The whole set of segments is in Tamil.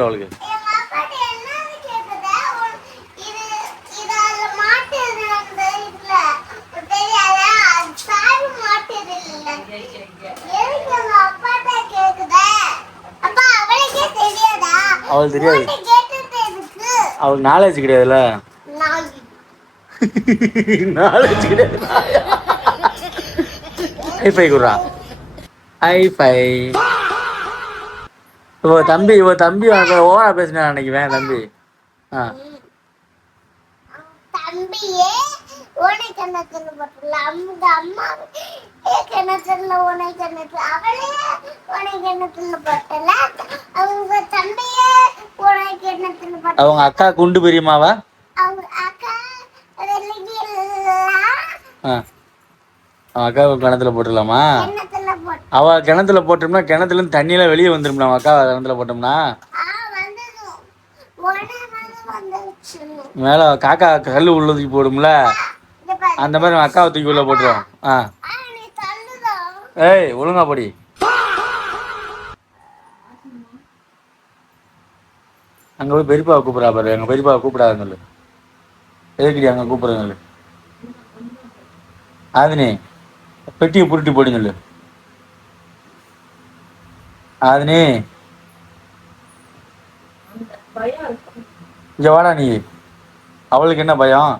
அவளுக்கு அவளுக்கு தெரியாது, அவளுக்கு நாலேஜ் கிடையாதுல்ல, நாலேஜ் கிடையாது. ஐஃபை குடுறா, ஐஃபை. இவ தம்பி ஓவரா பேசினா நினைக்குவேன் தம்பி. தம்பியே உனக்கு கிணத்துல போட்டல, அம்மா கிணத்துல உனக்கு கிணத்துல, அவளே உனக்கு கிணத்துல போட்டல, அவங்க தம்பியே உனக்கு கிணத்துல போட்டல. அவங்க அக்கா குண்டு பெரியம்மாவா? அவங்க அக்கா அக்கா கிணத்துல போட்டுடலாமா? அவ கிணத்துல போட்டோம்னா கிணத்துல இருந்து தண்ணியெல்லாம் வெளியே வந்துடும்ல. அவன் அக்கா கிணத்துல போட்டோம்னா மேல காக்கா கல்லு உள்ள தூக்கி போடும்ல, அந்த மாதிரி அக்காவை தூக்கி உள்ள போட்டுருவோம். ஏய் ஒழுங்கா போடி. அங்க போய் பெரியப்பாவை கூப்பிடா பாரு. எங்க பெரியப்பாவை கூப்பிடாத சொல்லு. எதுக்கடி அங்க கூப்பிடுறது சொல்லு. ஆதினி பெட்டியை புருட்டி போடி சொல்லு. ஆதினி இங்க வாடா நீ. அவளுக்கு என்ன பயம்?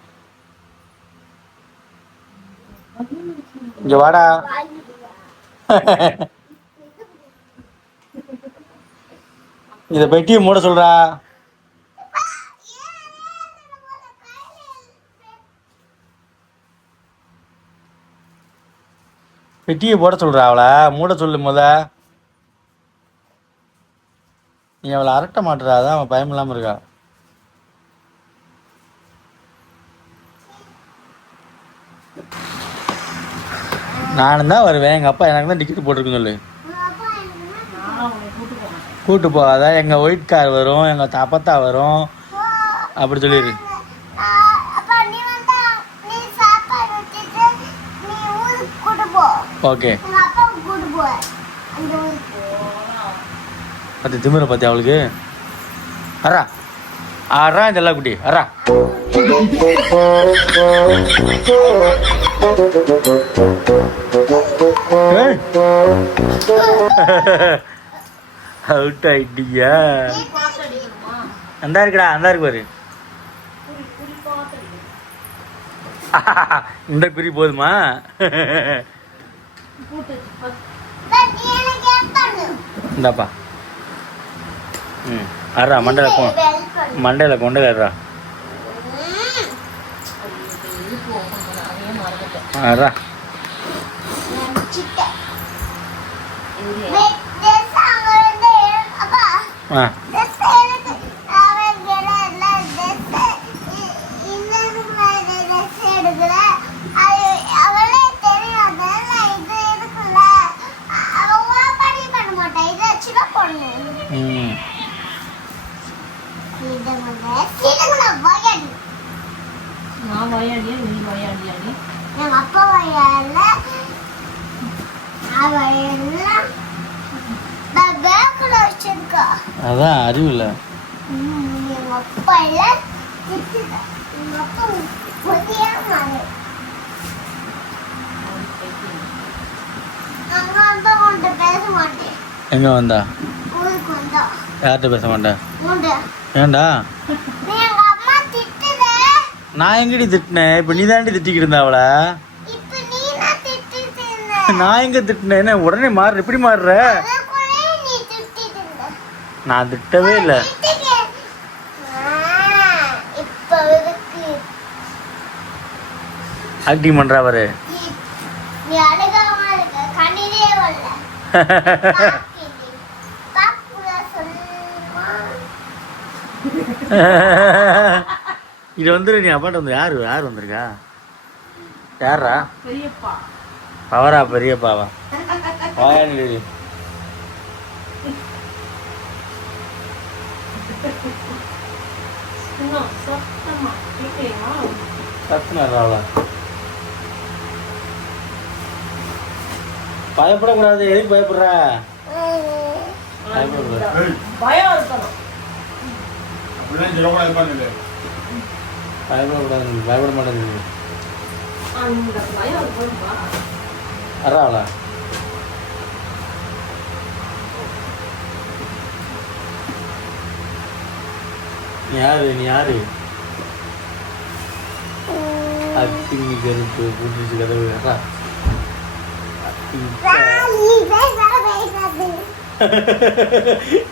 இங்க வாடா. இத பெட்டியை மூட சொல்றா. பெட்டியை போட சொல்றா, அவளை மூட சொல்லு முத. நீ அவளை அரட்ட மாட்டுறா, அதான் அவன் பயம் இல்லாம இருக்கா. நானும் தான் வருவேன், எங்கள் அப்பா எனக்கு தான் டிக்கெட் போட்டிருக்குன்னு சொல்லு. கூட்டு போ. அதான் எங்கள் ஒயிட் கார் வரும், எங்கள் தப்பத்தா வரும், அப்படி சொல்லிடு. ஓகே. பத்து திமிரை பத்தி அவளுக்கு. அரா அரா இந்த குட்டி அரா. அவுட் ஆயிட்டியா? அந்த இருக்குடா, அந்த இருக்கு பாரு. இந்த குறி போதுமா? இந்தாப்பா. அரா மண்டையில கொண்டா அரா. அதான் அறிவு இல்ல. எங்க வந்தா? யார்கிட்ட பேச மாட்டேன். ஏண்டா? நான் எங்கடி திட்டினேன்? இப்ப நீ தாண்டி திட்டிக்கிட்டு இருந்தா அவளை. நான் எங்க திட்டினேன்? உடனே மாறு. எப்படி மாறுற? நான் திட்டவே இல்லை. ஆக்டிங் பண்றா பாரு. இது வந்துரு. நீ அப்பாட்ட வந்து யார் வந்திருக்கா? யாரா? பவரா? பெரியப்பாவா? வாயாடி. சத்துனாரா? பயப்படக்கூடாது. எதுக்கு பயப்படுற? பயம் இருக்கணும். பயப்படக்கூடாது, பயப்பட மாட்டேங்குது. அந்த பயம் இருக்குமா? அறாளா நீ யாரு அத்திங்க கருப்பு புடிச்சு கதவு அறா.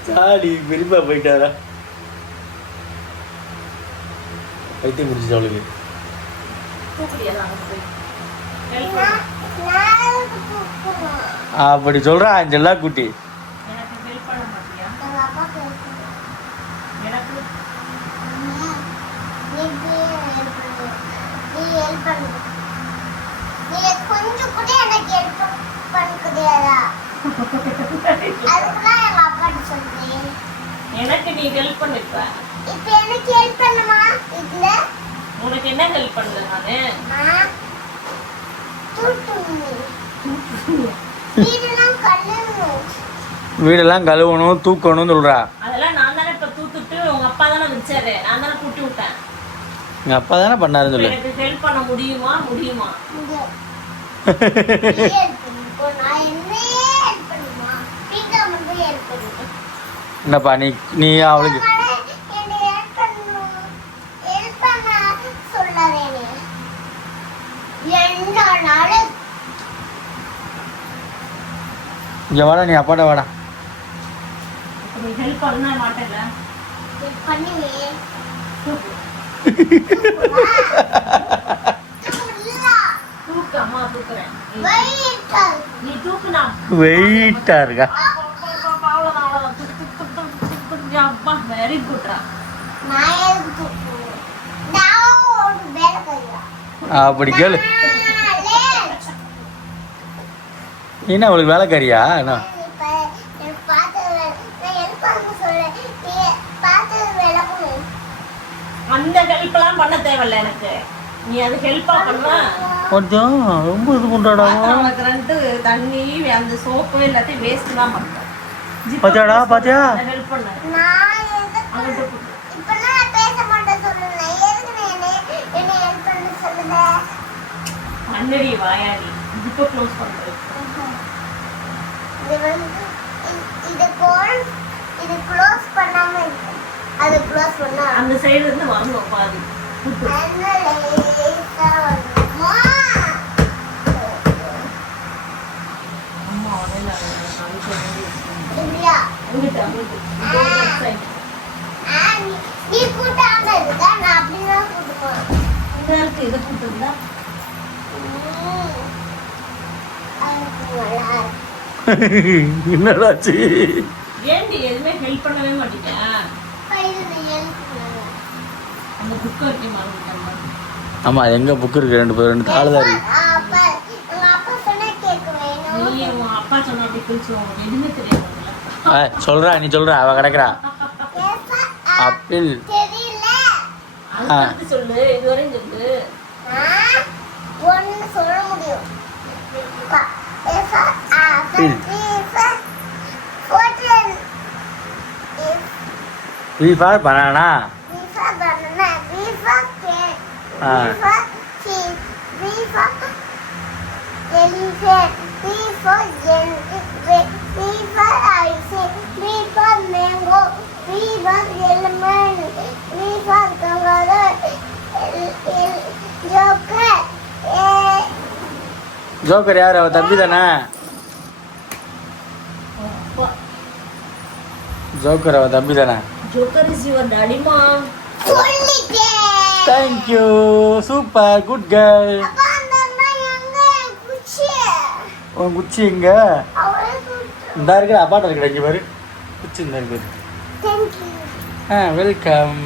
சாலி பெரியப்பா போயிட்டாரா? பைத்தியம் முடிச்சிச்சு அவளுக்கு. அப்படி சொல்றா அஞ்செல்லா குட்டி. எனக்கு ஹெல்ப் பண்ண மாட்டியா? எனக்கு கொஞ்சம் கூட எனக்கு ஹெல்ப் பண்ணுறியாடா? அதுக்குதான் எங்க அப்பாட்ட சொல்றேன். எனக்கு நீ ஹெல்ப் பண்ணிருப்ப. இப்ப எனக்கு ஹெல்ப் பண்ணுமா? இதுல உனக்கு என்ன ஹெல்ப் பண்ணல நானு? வீடெல்லாம் கழுவணும் தூக்கணும் சொல்றா. அதெல்லாம் நான் தானே இப்ப தூத்துட்டு உங்க அப்பா தானே வச்சாரு, நான் தானே கூட்டி விட்டேன். எங்க அப்பா தானே பண்ணாருன்னு சொல்லு. எனக்கு ஹெல்ப் பண்ண முடியுமா? என்னப்பா நீ அவளுக்கு இங்க வாடா, நீ அப்பாட்ட வாடா. நீ ஹெல்ப் பண்ண மாட்டேல. தூக்கு, அம்மா தூக்குறேன். நீ தூக்குனா வெயிட்டா இருக்கா? அப்பா வெரி குட்ரா. அப்படி கேளு. என்ன அவளுக்கு வேலைக்காரியா? என்ன அந்த ஹெல்ப் எல்லாம் பண்ண தேவையில்ல எனக்கு. நீ அது ஹெல்ப்பா பண்ண கொஞ்சம் ரொம்ப இது பண்றாடா. உனக்கு ரெண்டு தண்ணி அந்த சோப்பு எல்லாத்தையும் வேஸ்ட் தான் பண்றேன். பாத்தியாடா பாத்தியா? ஹெல்ப் பண்ண அண்ணடி வாயாடி இப்போ க்ளோஸ் பண்றேன். இது க்ளோஸ் பண்ணாம இருக்கு. அது க்ளோஸ் பண்ணா அந்த சைடுல இருந்து வரணும் பாதி. அம்மா வரல இல்லையா? நீ கூட்டாம இருக்கா? நான் அப்படிதான் கூட்டுப்போம். இதை கூட்டுருந்தா என்னடாச்சு? ஏன்டி எதுவுமே ஹெல்ப் பண்ணவே மாட்டேங்க? அந்த புக் வைக்க மறந்துட்டேன். ஆமா எங்க புக் இருக்கு? ரெண்டு தாளுதான் இருக்கு. நீ உன் அப்பா சொன்ன அப்படி பிரிச்சுவோம். எதுவுமே தெரியாது. சொல்றா நீ சொல்றா, அவ கிடக்குறா. ஆப்பிள் அது சொல்லு, இதுவரையும் சொல்லு. ஒன்னு சொல்ல முடியும். B for banana. B for banana. B for cat. B for sheep. B for elephant. B for B for ice. B for mango. B for lemon. B for kangaroo. Joker. Joker யார்? அவ தம்பி தானே. ஜோக்கர் அவ தம்பி தானே. ஜோக்கர் இஸ் யுவர் டாடி மா. Thank you. Super good girl. அப்பா அந்த அம்மா எங்க குச்சி? உன் குச்சி எங்க? அவளே இந்த இருக்கு, அப்பாட்ட இருக்குடா. இங்க பாரு, குச்சி இந்த இருக்கு. Thank you. வெல்கம்.